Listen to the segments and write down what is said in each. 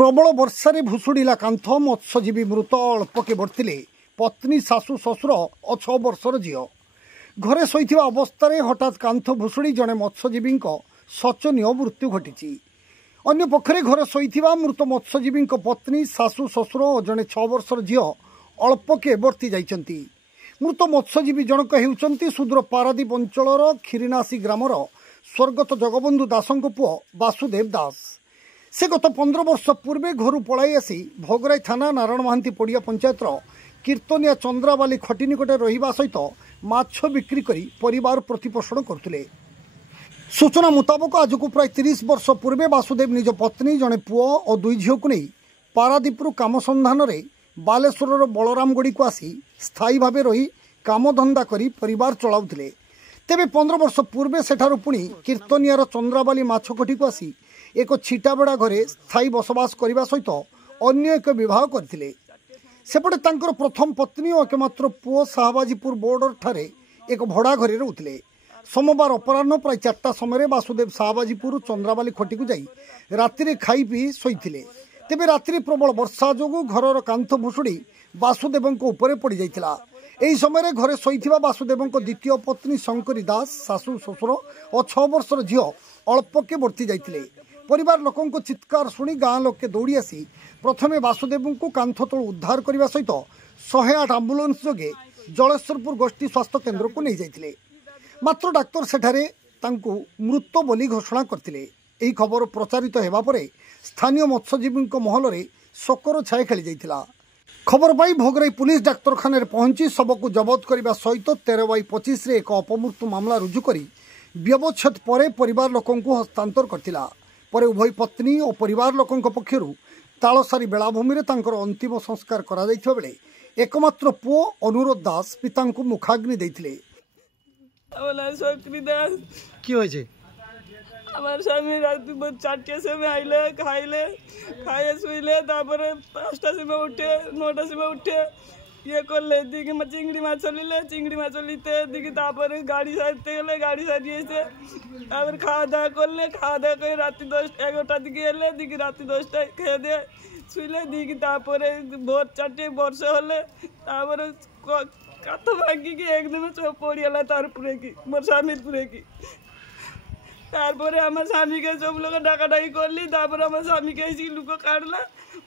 प्रबल वर्षा भुशुड़ा कांथ मत्स्यजीवी मृत अल्पके बर्तिले पत्नी शाशु शशुर और 6 वर्षर झील घरे शोइथिबा अवस्था हठात कांथ भुशुड़ी जड़े मत्स्यजीवी शोचनीय मृत्यु घटी। अन्य पक्षरे घर शोइथिबा मृत मत्स्यजीवी पत्नी शाशु शशुर और जड़े 6 वर्षर झील अल्पके बर्ती जाइछंती। मृत मत्स्यजीवी जनक हेउचंती सुदूर पारादीप अंचलर खीरनासी ग्रामर स्वर्गत जगबंधु दासंक पुओ वासुदेव दास। से गत 15 वर्ष पूर्वे घर पलाई आसी भोगराई थाना नारायण महांती पड़िया पंचायतर कीर्तनिया चंद्राबाली खटी निकटे रहिबा सहित माछ बिक्री करी परिवार प्रतिपोषण करथिले। सूचना मुताबक आज को प्राय 30 वर्ष पूर्वे वासुदेव निज पत्नी जड़े पुओ और 2 झील को नहीं पारादीपरू काम संधान रे बालेश्वर बलरामगढ़ी को आसी स्थायी भाव रही कामधंदा करी परिवार चलाउथिले। तेबे 15 वर्ष पूर्वे सेठारु पुणी कीर्तनियार चंद्राबाली माछकटी को आसी एक छिटाबड़ा घरे स्थायी बसवास करने सहित अन्य एक विवाह करथिले। सेपटे तांकर प्रथम पत्नी और एकमात्र पुओ शाहबाजीपुर बॉर्डर ठारे एक भड़ा घरे रहउथिले। सोमवार अपराह्न प्राय 4टा समय वासुदेव शाहबाजीपुर चंद्राबाली खटी को जाई राति खाई पी शोइथिले। तेबे रात्रि प्रबल वर्षा जोगु घरर कांथ भुशुड़ी वासुदेवंक उपरे पड़ जाइथिला। एही समय घरे शोइथिबा वासुदेवंक द्वितीय पत्नी शंकरी दास शाशु शशुर और 6 वर्षर झील अल्पके बर्ती जाइथिले। परिवार लोकों चित्कार शुणी गाँ लोके दौड़ी आसी प्रथमे वासुदेव को कांथ तलू उद्धार करने सहित 108 आंबुलांस जोगे जलेश्वरपुर गोष्ठी स्वास्थ्य केन्द्र को नहीं जाइथिले। मात्र डाक्तर सेठारे तांकु मृत बोली घोषणा करथिले। एही खबर प्रचारित हेबा परे स्थानीय मत्स्यजीवी महल में शोकर छाया खेली जाइथिला। खबर पाई भोगराई पुलिस डाक्तरखाना पहुंची शवक जबत करने सहित 13/25 एक अपमृत्यु मामला रुजु करी व्यवच्छेद पर परिवार लोकों हस्तांतर करथिला। पर उभय पत्नी और परिवार लोकों पक्षरु तालसारी बेलाभूमि में तांकर अंतिम संस्कार करा जाइथिबा बेले एकमात्र पुओ अनुरोध दास पिता को मुखाग्नि देथिले। स्वामी रात 4टे समय आइले खाइले खाए शुले 5टा समय उठे 9टा समय उठे ये करले दिखे चिंगड़ी माछ लिले चिंगड़ी माछ लिते दिखे गाड़ी सारते गले गाड़ी सारिए खावा दावा करले खावा दावा कर रात 10-11टा दिखे एले दिखे रात 10टा खेये दे शुले दिखे भोर 4टे वर्ष हले काथ भांगिकी एकदम पड़गला तार पुरे की मोर स्वामी पुरे की स्वामी के सब लोग डाकाडाकी करली आम स्वामी के लुक काटला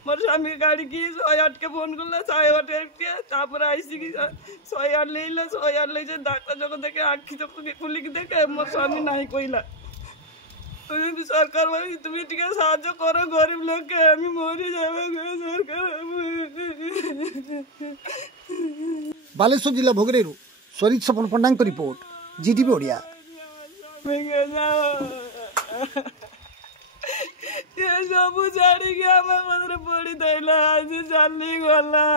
मोर स्वामी के गाड़ी की 108 के फोन करला 108 के आईसी 108 ले 108 ले डाक्टर जो देखे आखि चोख खुलिक देखे मोर स्वामी नहीं कहला तुम सरकार भाई तुम टिके साहाय्य करो गरीब लोग के आम मरी जाए सरकार। बालेश्वर जिला भोगरेरू स्वरित सपन पंडा रिपोर्ट जीटीवी ओडिया। ये सब छाड़ी के मत पड़ी थैला आज चली गला।